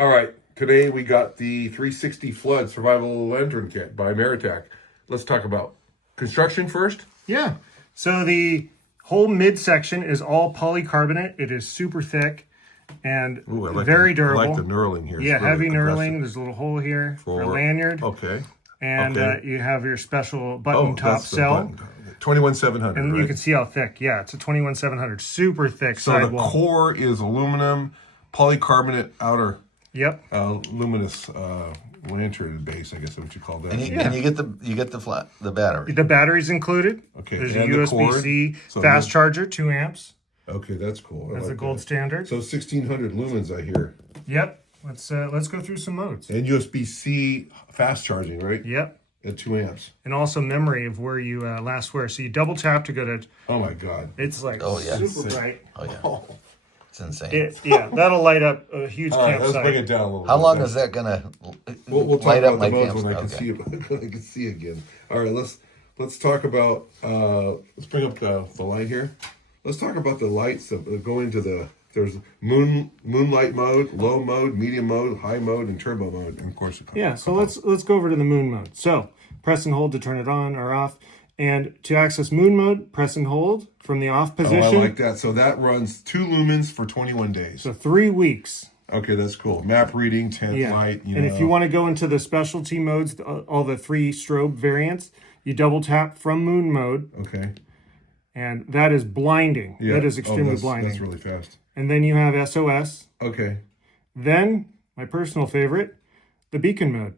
All right, today we got the 360 Flood Survival Lantern Kit by Ameritac. Let's talk about construction first. Yeah. So the whole midsection is all polycarbonate. It is super thick and very durable. I like the knurling here. Yeah, It's really heavy aggressive. knurling. There's a little hole here for a lanyard. Okay. And okay. You have your special button top that's the cell. button. 21700. And right? you can see how thick. Yeah, it's a 21700. Super thick So the core is aluminum, polycarbonate outer. Yep. Luminous lantern base, I guess is what you call that. And you get the battery. The battery's included. Okay. There's and a USB-C so fast charger, 2 amps. Okay, that's cool. That's like a gold that. standard. So 1600 lumens, I hear. Yep. Let's go through some modes. And USB-C fast charging, right? Yep. At 2 amps. And also memory of where you last were. So you double tap to go to. Oh my God. It's like super bright. Oh yeah. It's insane. That'll light up a huge All right, campsite. let's bring it down a little bit. How long is that gonna We'll talk light about up my the modes campsite? when I can see it. When I can see again. All right, let's talk about. Let's bring up the light here. Let's talk about the lights that go into the. There's moonlight mode, low mode, medium mode, high mode, and turbo mode, and of course. So let's go over to the moon mode. So press and hold to turn it on or off, and to access moon mode, press and hold from the off position. Oh, I like that. So that runs 2 lumens for 21 days. So 3 weeks. Okay, that's cool. Map reading, tent light. And if you want to go into the specialty modes, all the 3 strobe variants, you double tap from moon mode. Okay. And that is blinding. Yeah. That is extremely blinding. That's really fast. And then you have SOS. Okay. Then, my personal favorite, the beacon mode.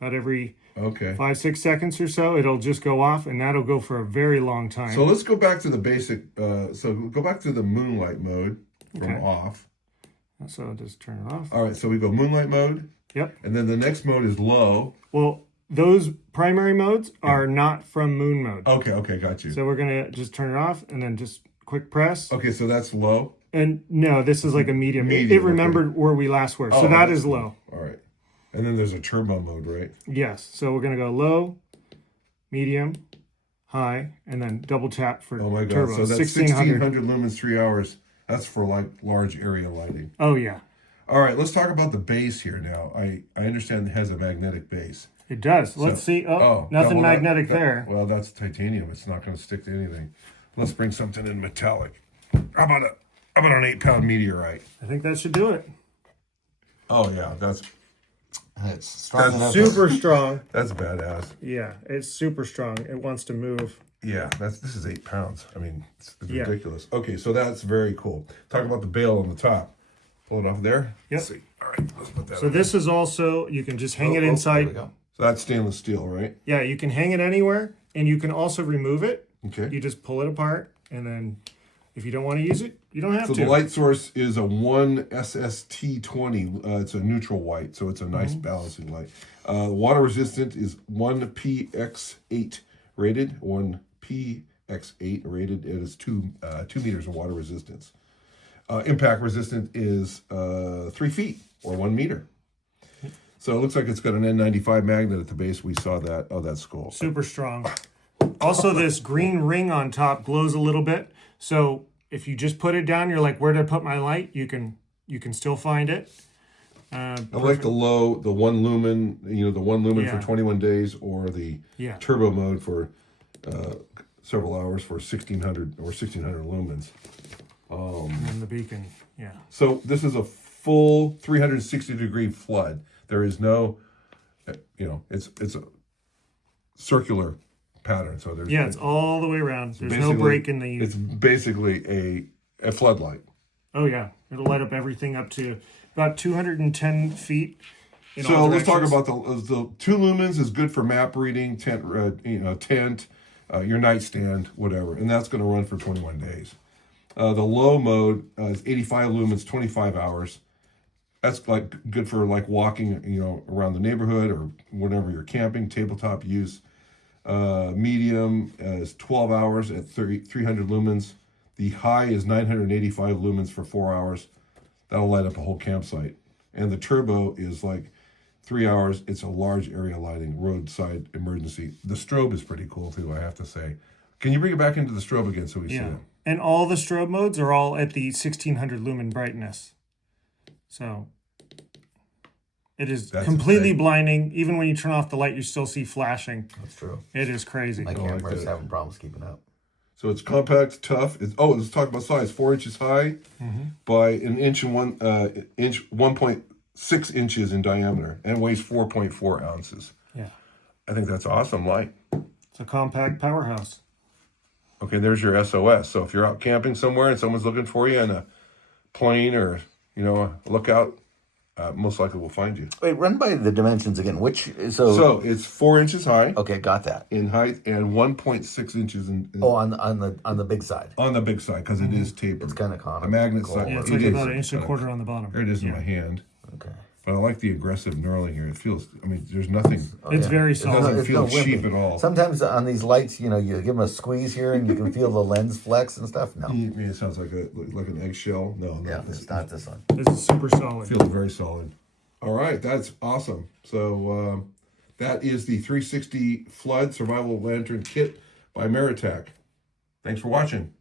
About every 5-6 seconds or so, it'll just go off, and that'll go for a very long time. So let's go back to the basic. So go back to the moonlight mode from off. So I'll just turn it off. All right. So we go moonlight mode. Yep. And then the next mode is low. Well, those primary modes are not from moon mode. Okay. Got you. So we're gonna just turn it off, and then just quick press. Okay. So that's low. And no, this is like a medium. It remembered where we last were. So that is low. All right. And then there's a turbo mode, right? Yes. So we're going to go low, medium, high, and then double tap for Oh my God. turbo. So that's 1600 lumens, 3 hours. That's for like large area lighting. Oh, yeah. All right. Let's talk about the base here now. I understand it has a magnetic base. It does. Let's see. Oh, nothing magnetic there. Well, that's titanium. It's not going to stick to anything. Let's bring something in metallic. How about an 8-pound meteorite? I think that should do it. Oh, yeah. That's It's strong enough. Super strong. That's badass. Yeah, it's super strong. It wants to move. Yeah, this is 8 pounds. I mean, it's ridiculous. Okay, so that's very cool. Talk about the bail on the top. Pull it off there. Yep. Let's see. All right, let's put that. So this is also, you can just hang it inside. There we go. So that's stainless steel, right? Yeah, you can hang it anywhere, and you can also remove it. Okay. You just pull it apart, and then if you don't want to use it, you don't have So to. the light source is a 1 SST20. It's a neutral white, so it's a nice balancing light. Water resistant is 1PX8 rated. 1PX8 rated. It is 2 meters of water resistance. Impact resistant is 3 feet or 1 meter. So it looks like it's got an N95 magnet at the base. We saw that. Oh, that's cool. Super strong. Also, this green ring on top glows a little bit. So if you just put it down, you're like, where did I put my light? You can still find it. I like the 1 lumen, the 1 lumen for 21 days, or the turbo mode for several hours for 1600 lumens. And the beacon, So this is a full 360-degree flood. There is no, it's a circular pattern. So there's it's all the way around. There's no break in the. It's basically a floodlight. Oh yeah, it'll light up everything up to about 210 feet. So let's talk about the 2 lumens is good for map reading, tent, your nightstand, whatever, and that's going to run for 21 days. The low mode is 85 lumens, 25 hours. That's like good for like walking, around the neighborhood or whenever you're camping, tabletop use. Medium is 12 hours at 300 lumens. The high is 985 lumens for 4 hours. That'll light up a whole campsite. And the turbo is like 3 hours. It's a large area lighting, roadside emergency. The strobe is pretty cool too, I have to say. Can you bring it back into the strobe again so we see it? And all the strobe modes are all at the 1600 lumen brightness. So It is That's completely insane. blinding. Even when you turn off the light, you still see flashing. That's true. It is crazy. My like camera's that. having problems keeping up. So it's compact, tough. Let's talk about size. 4 inches high by an inch and 1.6 inches in diameter, and weighs 4.4 ounces. Yeah. I think that's awesome light. It's a compact powerhouse. Okay, there's your SOS. So if you're out camping somewhere and someone's looking for you in a plane or a lookout, most likely will find you. Wait, run by the dimensions again. So it's 4 inches high Okay, got that. in height and 1.6 inches On the big side. on the big side because it is tapered. It's kind of common. A magnet Cool. side. Yeah, it's It like is. about an inch and a quarter on the bottom. There it is in Yeah. my hand. Okay. But I like the aggressive knurling here. It feels. I mean, there's nothing. It's very It doesn't solid. feel wimpy. cheap at all. Sometimes on these lights, you give them a squeeze here and you can feel the lens flex and stuff. No. It sounds like an eggshell. No, Yeah, this it's not this one. This is super solid. feels very solid. All right, that's awesome. So that is the 360 Flood Survival Lantern Kit by Meritech. Thanks for watching.